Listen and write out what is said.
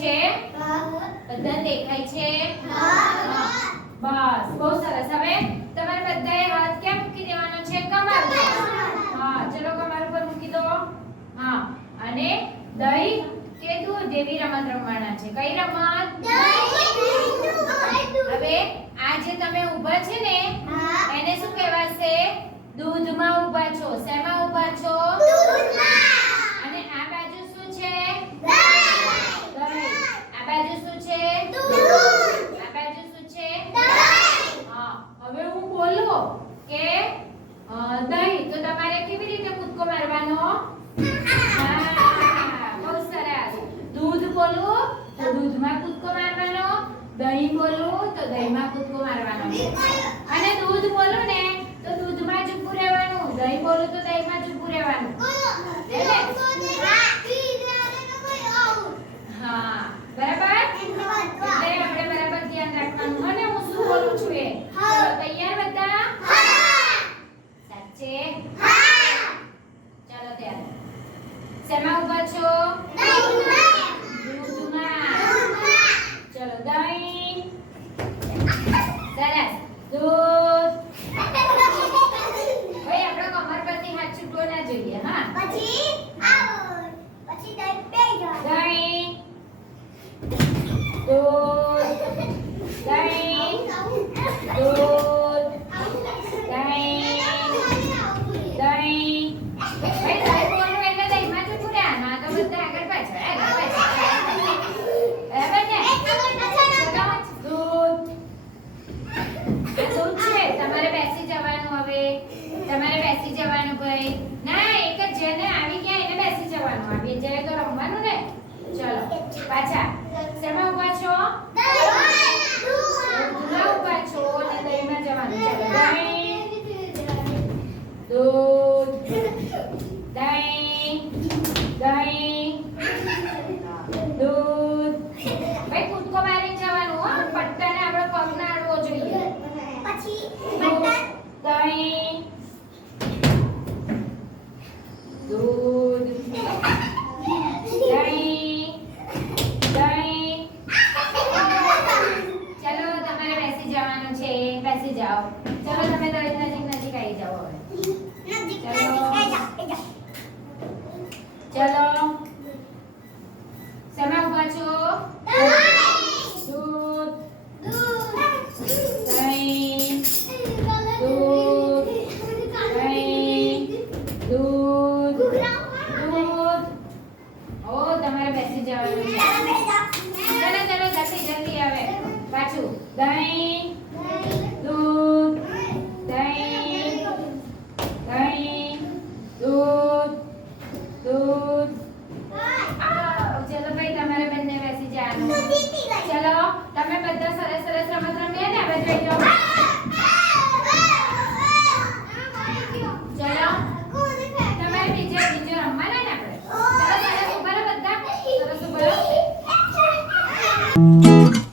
છે? બધા દેખાય છે? બસ, બહુ સરસ. હવે તમારે બધાએ હાથ ક્યાં મૂકી દેવાનો છે? કમર હા, ચલો કમર ઉપર મૂકી દો. હા, અને દહીં કે દૂધ જેવી રમત રમવાના છે. કઈ રમત? હવે આ જે તમે ઊભા છે ને, એને શું કહેવાશે? દૂધમાં ઊભા છો. શેમાં ઊભા છો? અને આ બાજુ શું છે દહીં આ બાજુ શું છે આ બાજુ શું છે હા હવે હું બોલું કે દહીં. તો તમારે કેવી રીતે કૂદકો મારવાનો? હા, બહુ સરસ. દૂધ બોલું તો દૂધમાં કૂદકો મારવાનો. દહીં બોલું તો દહીંમાં કૂદકો મારવાનો. અને દૂધ બોલું ને તો દૂધમાં જ રહેવાનું. દહીં બોલું તો દહીંમાં જ રહેવાનું હા બરાબર એટલે આપણે બરાબર ધ્યાન રાખવાનું અને હું શું બોલું છું એ હા. ચલો, તૈયાર બધા સાચે ચાલો ત્યારે શેમાં ઊભા છો દૂધમાં ચલો દહીં સરસ દૂધ ભાઈ આપણો કમર પરથી હાથ છૂટવો ના જોઈએ હા દહીં દૂધ દહીં દૂધ દહીં દહીં ભાઈ દહીં બોલવું એટલે દહીંમાં જ ઊભું રહેવાનું. આ તો બધા આગળ પાછળ, આગળ પાછળ. બરાબર ને? દૂધ. આ દૂધ છે. તમારે બેસી જવાનું હવે. તમારે બેસી જવાનું ભાઈ. ના, એક જ જેને આવી ગયા એને બેસી જવાનું. આ બે તો રમવાનું ને. ચલો, પાછા. શેમાં ઊભા છો? દૂધમાં ઊભા છો અને દહીંમાં જવાનું. ચલો, દહીં, દૂધ, દહીં, દહીં, દૂધ. ભાઈ કૂદકો મારીને જવાનું હો. પટ્ટાને આપણો પગ ના અડવો જોઈએ. દહીં, દૂધ, દહીં, દહીં. ચલો તમારે બેસી જવાનું છે બેસી જાઓ ચલો તમે દરેક નજીક નજીક આવી જાઓ હવે ચલો શેમાં ઊભા છો દૂધ દહીં દૂધ દહીં દૂધ દૂધ ઓ તમારે બેસી જવાનું છે ચલો ચલો, જલ્દી જલ્દી આવે પાછું. દહીં, દૂધ, દહીં દહીં, દૂધ દૂધ. ચલો ભાઈ, તમારે બંને બેસી જવાનું. ચલો, તમે બધા સરસ સરસ રમત રમ્યા ને? હવે જોઈ Thank you.